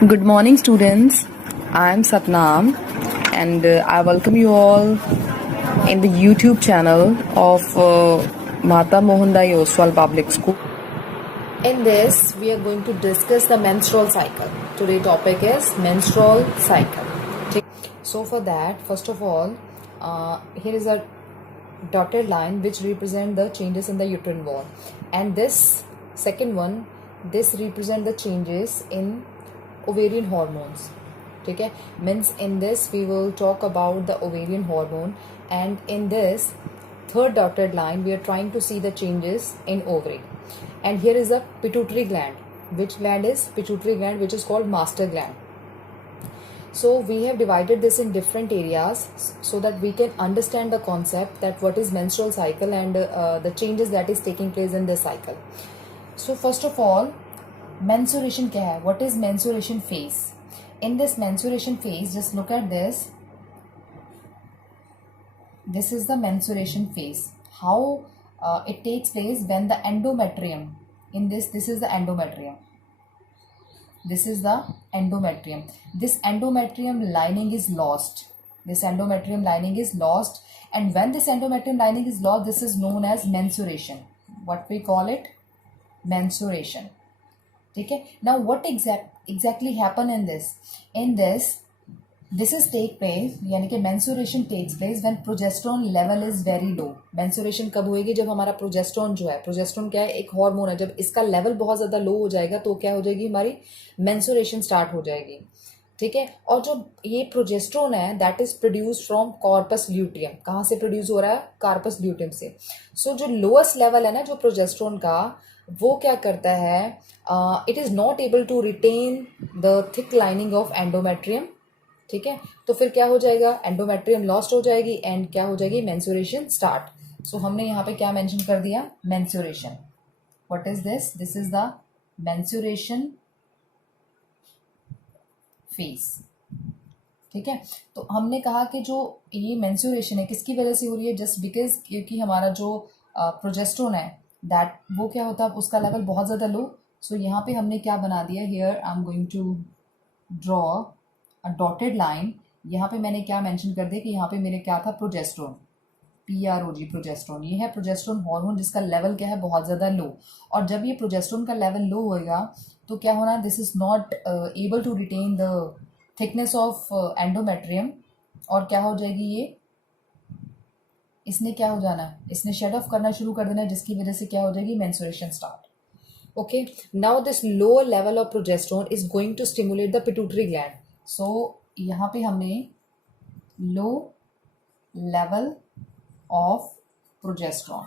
Good morning, students. I am Satnam, and I welcome you all in the YouTube channel of Mata Mohandas Oswal Public School. In this, we are going to discuss the menstrual cycle. Today's topic is menstrual cycle. So for that, first of all, here is a dotted line which represent the changes in the uterine wall, and this second one, this represent the changes in ovarian hormones. Okay, means in this we will talk about the ovarian hormone, and in this third dotted line we are trying to see the changes in ovary. And here is a pituitary gland. Which gland is pituitary gland, which is called master gland. So we have divided this in different areas so that we can understand the concept that what is menstrual cycle and the changes that is taking place in this cycle. So first of all, menstruation क्या है? What is menstruation phase? In this menstruation phase, just look at this. This is the menstruation phase. How it takes place when the endometrium, in this is the endometrium. This is the endometrium. This endometrium lining is lost. This endometrium lining is lost, and when this endometrium lining is lost, this is known as menstruation. What we call it? Menstruation. Okay. Now, what exactly happen in this? In this is take place, यानी कि menstruation takes place when progesterone level is very low. Menstruation कब होएगी? जब हमारा progesterone जो है, progesterone क्या है? एक हार्मोन है. जब इसका लेवल बहुत ज़्यादा लो हो जाएगा तो क्या हो जाएगी? हमारी menstruation स्टार्ट हो जाएगी. ठीक है. और जो ये प्रोजेस्टेरोन है, that is produce from corpus luteum. कहाँ से प्रोड्यूस हो रहा है? कार्पस ल्यूटियम से. सो जो लोएस्ट लेवल है ना जो प्रोजेस्टेरोन का, वो क्या करता है? It is not able to retain the thick lining of endometrium. ठीक है. तो फिर क्या हो जाएगा? एंडोमेट्रियम लॉस्ट हो जाएगी एंड क्या हो जाएगी? Menstruation start. सो हमने यहाँ पे क्या मेंशन कर दिया? Menstruation. What is this? This is the menstruation phase. ठीक है. तो हमने कहा कि जो ये मेंस्ट्रुएशन है किसकी वजह से हो रही है? जस्ट बिकॉज क्योंकि हमारा जो प्रोजेस्टेरोन है दैट वो क्या होता है? उसका लेवल बहुत ज़्यादा लो. सो यहाँ पे हमने क्या बना दिया? Here I am going to draw a dotted line. यहाँ पे मैंने क्या मेंशन कर दिया कि यहाँ पे मेरे क्या था? प्रोजेस्टेरोन. PROG progesterone. ये है प्रोजेस्टेरोन हार्मोन जिसका लेवल क्या है? बहुत ज़्यादा लो. और जब ये प्रोजेस्टेरोन का लेवल लो होएगा तो क्या होना? This is not able to retain the thickness of endometrium. और क्या हो जाएगी? ये इसने क्या हो जाना? इसने शेड ऑफ करना शुरू कर देना, जिसकी वजह से क्या हो जाएगी? Menstruation start. Okay. Now this lower level of progesterone is going to stimulate the pituitary gland. So यहाँ पे हमने लो लेवल ऑफ प्रोजेस्टेरोन.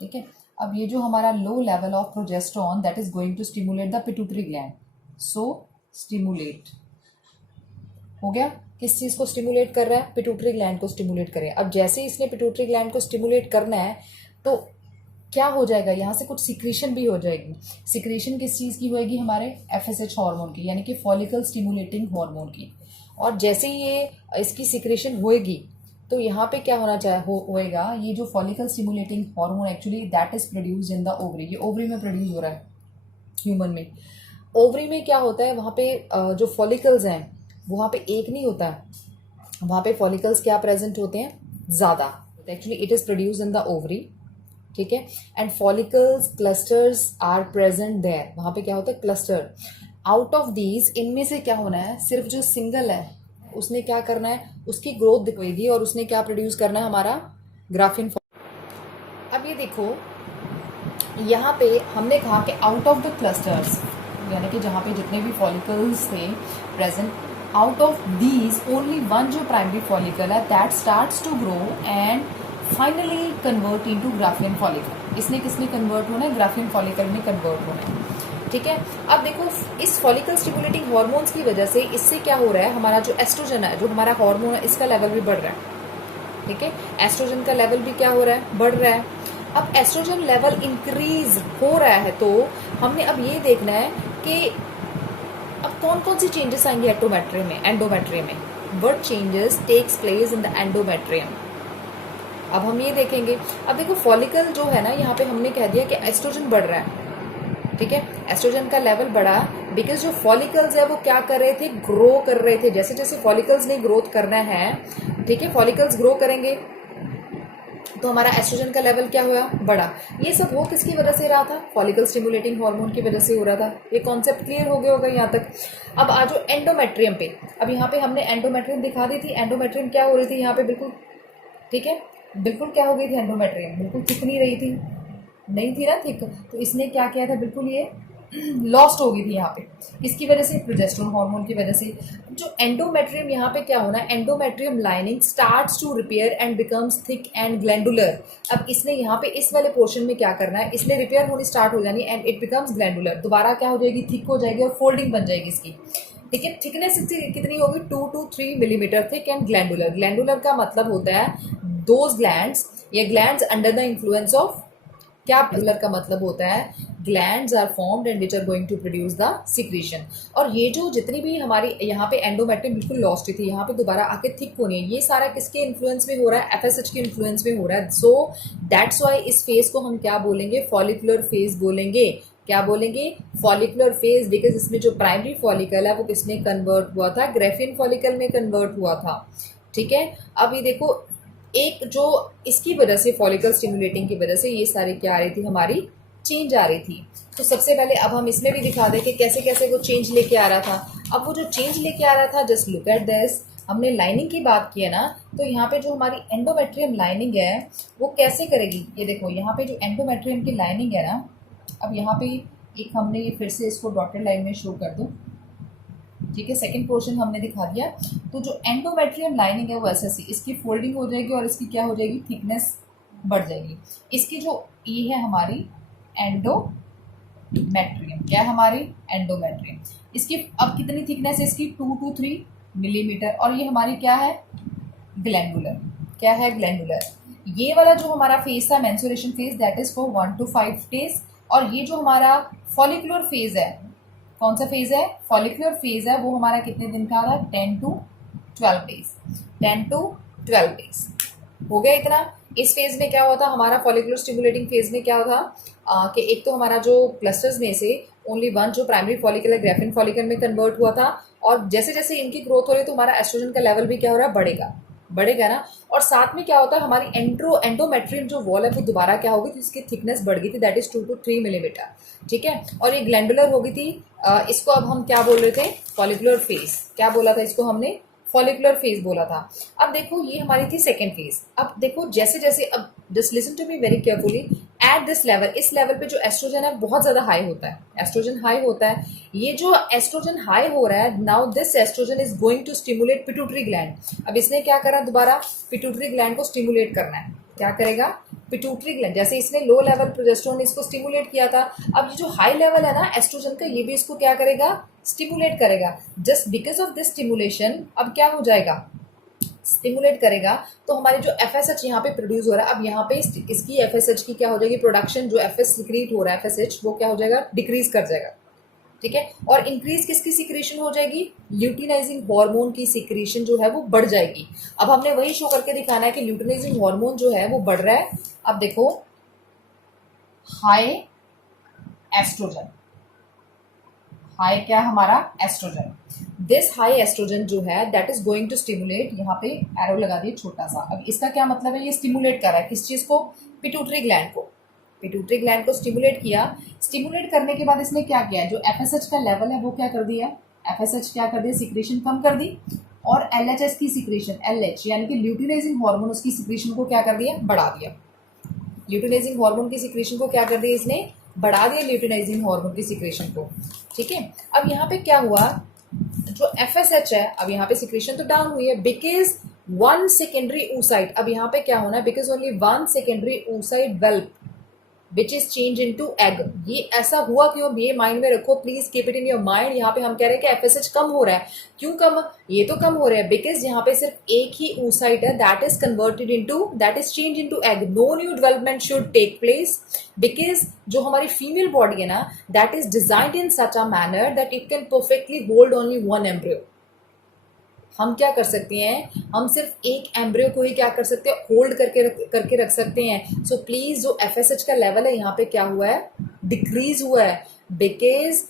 ठीक है. अब ये जो हमारा low level of progesterone that is going to stimulate the pituitary gland. So stimulate हो गया. किस चीज़ को स्टिमुलेट कर रहा है? पिट्यूटरी ग्लैंड को स्टिमुलेट करें. अब जैसे ही इसने पिट्यूटरी ग्लैंड को स्टिमुलेट करना है तो क्या हो जाएगा? यहाँ से कुछ सिक्रीशन भी हो जाएगी. सिक्रीशन किस चीज़ की होएगी? हमारे FSH हार्मोन की, यानी कि फॉलिकल स्टिमुलेटिंग हार्मोन की. और जैसे ही ये इसकी सिक्रीशन होएगी तो यहाँ पे क्या होना होएगा? ये जो follicle stimulating hormone actually that is produce in the ovary. ये ओवरी में प्रोड्यूस हो रहा है ह्यूमन में. ओवरी में क्या होता है? वहाँ पे जो फॉलिकल्स हैं वहाँ पे एक नहीं होता है. वहाँ पे फॉलिकल्स क्या प्रेजेंट होते हैं? ज़्यादा. Actually it is produce in the ovary. ठीक है. And follicles clusters are present there. वहाँ पे क्या होता है? क्लस्टर. आउट ऑफ दीज इनमें से क्या होना है? सिर्फ जो सिंगल है उसने क्या करना है? उसकी ग्रोथ दिखेगी और उसने क्या प्रोड्यूस करना है? हमारा ग्राफिन. अब ये देखो, यहाँ पे हमने कहा कि आउट ऑफ द क्लस्टर्स, यानी कि जहाँ पे जितने भी फॉलिकल्स थे present, out of these only one जो प्राइमरी फॉलिकल है that starts to grow and finally convert into Graafian follicle. इसने किसने कन्वर्ट होना है? ग्राफियन फॉलिकल में कन्वर्ट होना है. ठीक है. अब देखो, इस फॉलिकल स्टिमुलेटिंग हार्मोन्स की वजह से इससे क्या हो रहा है? हमारा जो एस्ट्रोजन है, जो हमारा हार्मोन है, इसका लेवल भी बढ़ रहा है. ठीक है. एस्ट्रोजन का लेवल भी क्या हो रहा है? बढ़ रहा है. अब एस्ट्रोजन लेवल इंक्रीज हो रहा है तो हमने अब ये देखना है कि अब कौन कौन सी चेंजेस आएंगे एंडोमेट्रियम में. What changes takes place in the endometrium? अब हम ये देखेंगे. अब देखो, फॉलिकल जो है ना, यहाँ पे हमने कह दिया कि एस्ट्रोजन बढ़ रहा है. ठीक है, एस्ट्रोजन का लेवल बढ़ा, बिकॉज जो फॉलिकल्स है वो क्या कर रहे थे, ग्रो कर रहे थे। जैसे जैसे फॉलिकल्स ने ग्रोथ करना है, ठीक है, फॉलिकल्स ग्रो करेंगे तो हमारा एस्ट्रोजन का लेवल क्या हुआ, बढ़ा। ये सब हो किसकी वजह से रहा था, फॉलिकल स्टिमुलेटिंग हार्मोन की वजह से हो रहा था। ये कॉन्सेप्ट क्लियर हो गया होगा यहाँ तक। अब आ जाओ एंडोमेट्रियम पे। अब यहाँ पे हमने एंडोमेट्रियम दिखा दी थी। एंडोमेट्रियम क्या हो रही थी यहाँ पे, बिल्कुल ठीक है, बिल्कुल क्या हो गई थी एंडोमेट्रियम, बिल्कुल थिक नहीं रही थी, नहीं थी ना थिक। तो इसने क्या किया था, बिल्कुल ये लॉस्ट हो गई थी यहाँ पे। किसकी वजह से, प्रोजेस्टेरोन हार्मोन की वजह से। जो एंडोमेट्रियम यहाँ पे क्या होना है, endometrium lining starts to repair and becomes thick and glandular. अब इसने यहाँ पे इस वाले पोर्शन में क्या करना है, इसने रिपेयर होनी स्टार्ट हो जानी एंड इट बिकम्स ग्लैंडुलर। दोबारा क्या हो जाएगी, थिक हो जाएगी और फोल्डिंग बन जाएगी इसकी, ठीक है। थिकनेस कितनी होगी, 2 to 3 millimetre thick and glandular. Glandular का मतलब होता है दोज ग्लैंड्स, ये glands under the influence of, क्या ग्लैंडुलर का मतलब होता है, glands are formed and which are going to produce the secretion. और ये जो जितनी भी हमारी यहाँ पे एंडोमेट्रियम बिल्कुल लॉस्ट हुई थी, यहाँ पे दोबारा आके थिक होनी है, ये सारा किसके इन्फ्लुएंस में हो रहा है, एफएसएच के इन्फ्लुएंस में हो रहा है। सो दैट्स वाई इस फेज को हम क्या बोलेंगे, फॉलिकुलर फेज बोलेंगे। क्या बोलेंगे, फॉलिकुलर फेज, बिकॉज इसमें जो प्राइमरी फॉलिकल है वो किसमें कन्वर्ट हुआ था, ग्रेफिन फॉलिकल में कन्वर्ट हुआ था, ठीक है। अब ये देखो, एक जो इसकी वजह से फॉलिकल स्टिमुलेटिंग की वजह से ये सारी क्या आ रही थी, हमारी चेंज आ रही थी। तो सबसे पहले अब हम इसमें भी दिखा दें कि कैसे कैसे वो चेंज लेके आ रहा था। अब वो जो चेंज लेके आ रहा था, जस्ट लुक एट दिस। हमने लाइनिंग की बात की है ना, तो यहाँ पे जो हमारी एंडोमेट्रियम लाइनिंग है वो कैसे करेगी, ये देखो यहाँ पे जो एंडोमेट्रियम की लाइनिंग है ना, अब यहाँ पे एक हमने ये फिर से इसको डॉटेड लाइन में शो कर दो, ठीक है। सेकंड पोर्शन हमने दिखा दिया। तो जो एंडोमेट्रियम लाइनिंग है वो ऐसे सी, इसकी फोल्डिंग हो जाएगी और इसकी क्या हो जाएगी, थिकनेस बढ़ जाएगी। इसकी जो ये है हमारी एंडोमेट्रियम, क्या है हमारी एंडोमेट्रियम, इसकी अब कितनी थिकनेस है इसकी, 2 to 3 मिलीमीटर। और ये हमारी क्या है, ग्लैंडुलर, क्या है ग्लैंडुलर। ये वाला जो हमारा फेज था menstruation phase, that is for 1 to 5 days. और ये जो हमारा फॉलिकुलर फेज है, कौन सा फेज है, फॉलिकुलर फेज है, वो हमारा कितने दिन का रहा, 10 to 12 डेज, 10 to 12 डेज हो गया इतना। इस फेज में क्या हुआ था, हमारा फॉलिकुलर स्टिमुलेटिंग फेज में क्या था कि एक तो हमारा जो क्लस्टर्स में से ओनली वन जो प्राइमरी फॉलिकल है ग्रेफिन फॉलिकल में कन्वर्ट हुआ था। और जैसे जैसे इनकी ग्रोथ हो रही है तो हमारा एस्ट्रोजन का लेवल भी क्या हो रहा है, बढ़ेगा ना। और साथ में क्या होता है, हमारी एंडोमेट्रियम जो वॉल है वो दोबारा क्या होगी, तो इसकी थिकनेस बढ़ गई थी, दैट इज 2 to 3 मिलीमीटर, ठीक है। और ये ग्लैंडुलर हो गई थी। इसको अब हम क्या बोल रहे थे, फॉलिकुलर फेज, क्या बोला था इसको हमने, फॉलिकुलर फेज बोला था। अब देखो ये हमारी थी सेकेंड फेज। अब देखो जैसे जैसे, अब just listen to me very carefully, at this level, इस लेवल पे जो एस्ट्रोजन है बहुत ज्यादा हाई होता है, एस्ट्रोजन हाई होता है। ये जो एस्ट्रोजन हाई हो रहा है, now this estrogen is going to stimulate pituitary gland. अब इसने क्या करा, दोबारा पिट्यूटरी ग्लैंड को स्टिमुलेट करना है, क्या करेगा, पिट्यूटरी ग्लैंड। जैसे इसने लो लेवल प्रोजेस्टेरोन इसको स्टिमुलेट किया था, अब ये जो हाई लेवल है ना एस्ट्रोजन का, ये भी इसको क्या करेगा, स्टिमुलेट करेगा। Just because of this stimulation अब क्या हो जाएगा, स्टिमुलेट करेगा, तो हमारी जो एफएसएच यहाँ पे प्रोड्यूस हो रहा है, अब यहाँ पे इसकी एफएसएच की क्या हो जाएगी, प्रोडक्शन जो एफएस सिक्रीट हो रहा है एफएसएच, वो क्या हो जाएगा, डिक्रीज कर जाएगा, ठीक है। और इंक्रीज किसकी सिक्रीशन हो जाएगी, ल्यूटिनाइजिंग हार्मोन की सिक्रीशन जो है वो बढ़ जाएगी। अब हमने वही शो करके दिखाना है कि ल्यूटिनाइजिंग हार्मोन जो है वो बढ़ रहा है। अब देखो हाई एस्ट्रोजन, हाई क्या हमारा एस्ट्रोजन, दिस हाई एस्ट्रोजन जो है that is going to stimulate, यहाँ पे एरो लगा दिए छोटा सा। अब इसका क्या मतलब है, ये स्टिमुलेट कर रहा है किस चीज को, पिट्यूटरी ग्लैंड को, पिट्यूटरी ग्लैंड को स्टिमुलेट किया। स्टिमुलेट करने के बाद इसने क्या किया, जो एफएसएच का लेवल है वो क्या कर दिया, एफएसएच क्या कर दिया, सिक्रेशन कम कर दी। और एलएचएस की सिक्रेशन, एलएच यानी कि ल्यूटिनाइजिंग हार्मोन, उसकी सिक्रेशन को क्या कर दिया, बढ़ा दिया। ल्यूटिनाइजिंग हार्मोन की सिक्रेशन को क्या कर दिया इसने, बढ़ा दिया ल्यूटिनाइजिंग हार्मोन की सिक्रेशन को, ठीक है। अब यहाँ पे क्या हुआ, जो एफएसएच है, अब यहाँ पे सिक्रेशन तो डाउन हुई है बिकॉज वन सेकेंडरी oocyte, अब यहाँ पे क्या होना है, because only one secondary oocyte whelp which is change in to egg. ये ऐसा हुआ क्यों, ये माइंड में रखो please, keep it in your mind. यहाँ पे हम कह रहे हैं कि एफएसएच कम हो रहा है, क्यों कम, ये तो कम हो रहा है बिकॉज यहाँ पे सिर्फ एक ही oocyte है that is converted into, that is change into egg. No new development should take place because जो हमारी फीमेल बॉडी है ना, that is designed in such a manner that it can perfectly hold only one embryo. हम क्या कर सकते हैं, हम सिर्फ एक एम्ब्रियो को ही क्या कर सकते हैं, होल्ड करके रख सकते हैं। सो प्लीज जो एफएसएच का लेवल है यहाँ पे क्या हुआ है, डिक्रीज हुआ है बिकॉज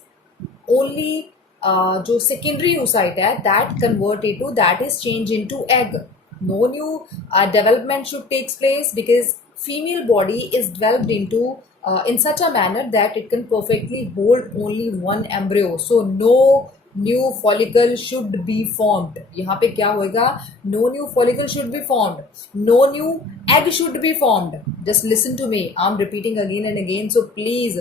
ओनली जो सेकेंडरी oocyte है that convert into that is change into egg. No new development should takes place because female body is developed into in such a manner that it can perfectly hold only one embryo. So no new follicle should be formed. यहाँ पे क्या होएगा? No new follicle should be formed. No new egg should be formed. Just listen to me. I'm repeating again and again. So please,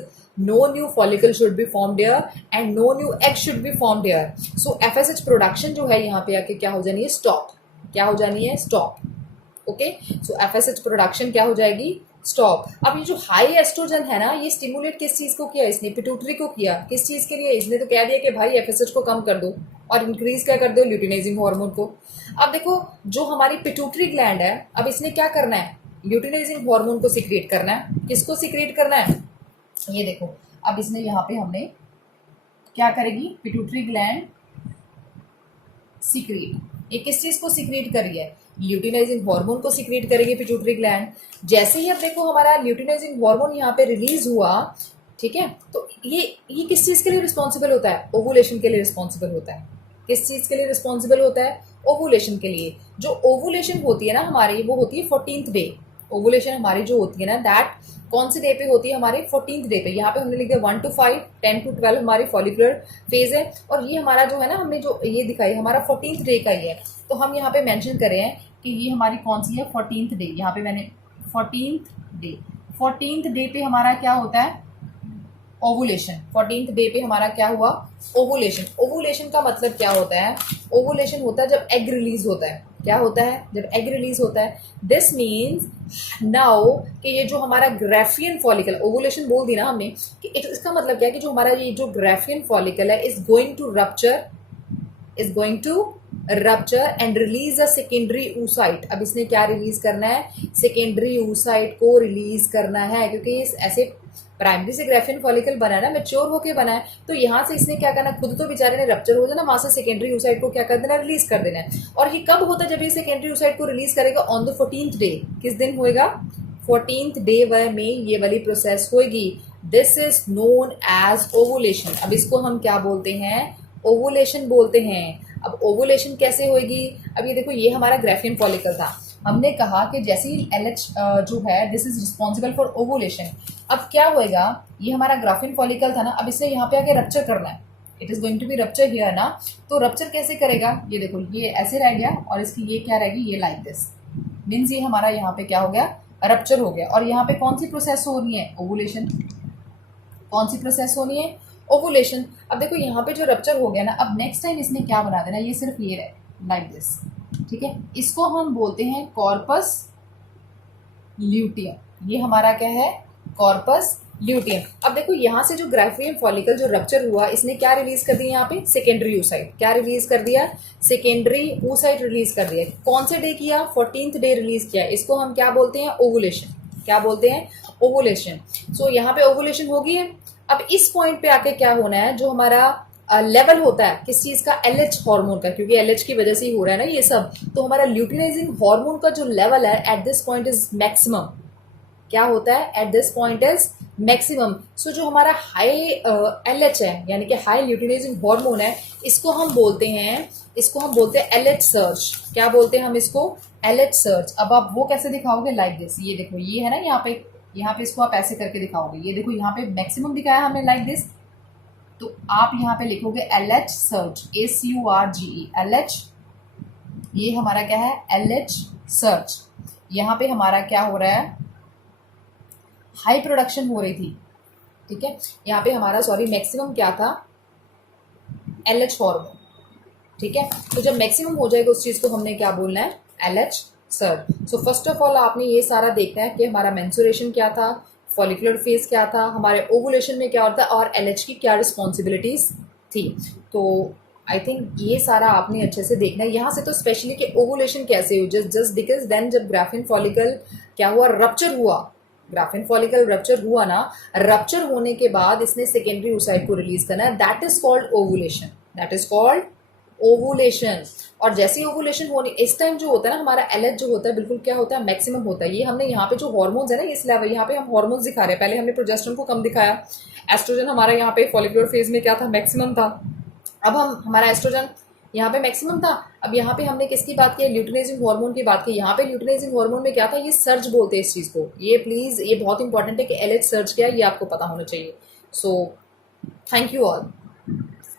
no new follicle should be formed here and no new egg should be formed here. So FSH production जो है यहाँ पे आके क्या हो जानी है? Stop. क्या हो जानी है? स्टॉप. ओके, सो एफएसएच प्रोडक्शन क्या हो जाएगी? स्टॉप. अब ये जो हाई एस्ट्रोजन है ना, ये स्टिमुलेट किस चीज को किया? इसने पिट्यूटरी को किया. किस चीज के लिए? इसने तो कह दिया कि भाई एफएसएच को कम कर दो और इंक्रीज क्या कर दो? ल्यूटिनाइजिंग हार्मोन को. अब देखो, जो हमारी पिट्यूटरी ग्लैंड है, अब इसने क्या करना है? ल्यूटिनाइजिंग हार्मोन को सीक्रेट करना है. किसको सीक्रेट करना है? ये देखो, अब इसने यहाँ पे हमने क्या करेगी? Pituitary gland secret. ये किस चीज को सीक्रेट कर रही है? ल्यूटिनाइजिंग हार्मोन को सीक्रेट करेगी पिट्यूटरी ग्लैंड. जैसे ही अब देखो हमारा ल्यूटिनाइजिंग हार्मोन यहाँ पे रिलीज हुआ, ठीक है, तो ये किस चीज के लिए रिस्पॉन्सिबल होता है? ओवुलेशन के लिए रिस्पॉन्सिबल होता है. किस चीज के लिए रिस्पॉन्सिबल होता है? ओवुलेशन के लिए. जो ओवुलेशन होती है ना हमारी, वो होती है 14th डे. ओवुलेशन हमारी जो होती है ना, दैट कौन से डे पे होती है? हमारे 14th डे पे. यहाँ पे हमने लिख दिया 1 to 5, 10 to 12 हमारी फॉलिकुलर फेज है. और ये हमारा जो है ना, हमने जो ये दिखाई हमारा 14th डे का ही है. तो हम यहाँ पे मेंशन कर रहे हैं कि ये हमारी कौन सी है? 14th day. यहाँ पे मैंने 14th डे. 14th डे पे हमारा क्या होता है? ओवुलेशन. 14th डे पे हमारा क्या हुआ? ओवुलेशन. ओवुलेशन का मतलब क्या होता है? ओवुलेशन होता है जब एग रिलीज होता है. क्या होता है? जब एग रिलीज होता है. दिस मीन्स नाउ कि ये जो हमारा ग्राफियन फॉलिकल, ओवुलेशन बोल दी ना हमने, कि इसका मतलब क्या है कि जो हमारा ये जो ग्राफियन फॉलिकल है is going to rupture and release a secondary oocyte. अब इसने क्या रिलीज करना है? सेकेंडरी oocyte को रिलीज करना है, क्योंकि इस ऐसे प्राइमरी से ग्राफियन फॉलिकल बना है ना, मैच्योर होके बना है, तो यहाँ से इसने क्या करना? खुद तो बेचारे ने रप्चर हो जाना, वहां से सेकेंडरी oocyte को क्या कर देना? रिलीज कर देना है. और ये कब होता है? जब ये सेकेंडरी oocyte को रिलीज करेगा ऑन द 14th डे. किस दिन होएगा? 14th डे में ये वाली प्रोसेस होगी. This is known as ovulation. अब इसको हम क्या बोलते हैं? ओवुलेशन बोलते हैं. अब ओवुलेशन कैसे होगी? अब ये देखो, ये हमारा ग्राफियन फॉलिकल था. हमने कहा कि जैसे ही LH जो है this is responsible for ovulation. अब क्या होएगा? ये हमारा ग्राफिन फॉलिकल था ना, अब इसने यहाँ पे आके रप्चर करना है. It is going to be rupture here ना. तो रप्चर कैसे करेगा? ये देखो, ये ऐसे रह गया और इसकी ये क्या रहेगी? ये लाइक दिस. मीन्स ये हमारा यहाँ पे क्या हो गया? रप्चर हो गया. और यहाँ पे कौन सी प्रोसेस हो रही है? ओवुलेशन. कौन सी प्रोसेस होनी है? ओवुलेशन. अब देखो यहाँ पे जो रप्चर हो गया ना, अब नेक्स्ट टाइम इसने क्या बना देना? ये सिर्फ ये रहे लाइक दिस. ठीक है, इसको हम बोलते हैं कॉर्पस ल्यूटियम. ये हमारा क्या है? Corpus luteum. अब देखो यहाँ से जो ग्राफियन फॉलिकल जो रप्चर हुआ, इसने क्या रिलीज कर दिया? यहाँ पे सेकेंडरी oocyte. क्या रिलीज कर दिया? सेकेंडरी oocyte रिलीज कर दिया. कौन से डे किया? 14th डे रिलीज किया. इसको हम क्या बोलते हैं? ओवुलेशन. क्या बोलते हैं? ओवुलेशन. सो यहाँ पे ओवुलेशन होगी है. अब इस पॉइंट पे आके क्या होना है? जो हमारा लेवल होता है किस चीज का? LH हार्मोन का, क्योंकि LH की वजह से ही हो रहा है ना ये सब. तो हमारा ल्यूटिनाइजिंग हार्मोन का जो लेवल है at this point is maximum. क्या होता है? At this point is maximum. So जो हमारा हाई LH है, यानी कि हाई ल्यूटिनाइजिंग हार्मोन है, इसको हम बोलते हैं LH सर्ज. क्या बोलते हैं हम इसको? LH surge. अब आप वो कैसे दिखाओगे? Like this. ये देखो, ये है ना यहाँ पे इसको आप ऐसे करके दिखाओगे. ये देखो यहाँ पे मैक्सिमम दिखाया हमने लाइक दिस. तो आप यहाँ पे लिखोगे LH सर्ज. SURGE. LH, ये हमारा क्या है? LH surge. यहाँ पे हमारा क्या हो रहा है? हाई प्रोडक्शन हो रही थी. ठीक है, यहाँ पे हमारा मैक्सिमम क्या था? LH hormone. ठीक है, तो जब मैक्सिमम हो जाएगा उस चीज को हमने क्या बोलना है? LH surge. So first of all आपने ये सारा देखना है कि हमारा मेंस्ट्रुएशन क्या था, फॉलिकुलर फेज क्या था, हमारे ओवुलेशन में क्या होता है, और LH की क्या रिस्पॉन्सिबिलिटीज थी. तो आई थिंक ये सारा आपने अच्छे से देखना है. यहाँ से तो स्पेशली कि ओवुलेशन कैसे हो, जस्ट बिकॉज देन जब ग्राफिन फॉलिकल क्या हुआ? रप्चर हुआ. ग्राफिन फॉलिकल रप्चर हुआ ना, रप्चर होने के बाद इसने सेकेंडरी oocyte को रिलीज करना है. That is called ovulation. That is called ovulation. और जैसे ही ओवुलेशन होने इस टाइम जो होता है ना हमारा एलएच जो होता है बिल्कुल क्या होता है मैक्सिमम होता है। ये हमने यहाँ पे जो हार्मोन्स है ना इस लेवल यहाँ पे हम हार्मोन्स दिखा रहे हैं। पहले हमने प्रोजेस्टेरोन को कम दिखाया, एस्ट्रोजन हमारा यहाँ पे फॉलिकुलर फेज में क्या था मैक्सिमम था। अब हम हमारा एस्ट्रोजन यहाँ पे मैक्सिमम था। अब यहाँ पे हमने किसकी बात की, ल्यूटिनाइजिंग हार्मोन की बात की। यहाँ पे ल्यूटिनाइजिंग हार्मोन में क्या था, ये सर्ज बोलते हैं इस चीज़ को। ये प्लीज़ ये बहुत इंपॉर्टेंट है कि एलएच सर्ज क्या है ये आपको पता होना चाहिए। So thank you all.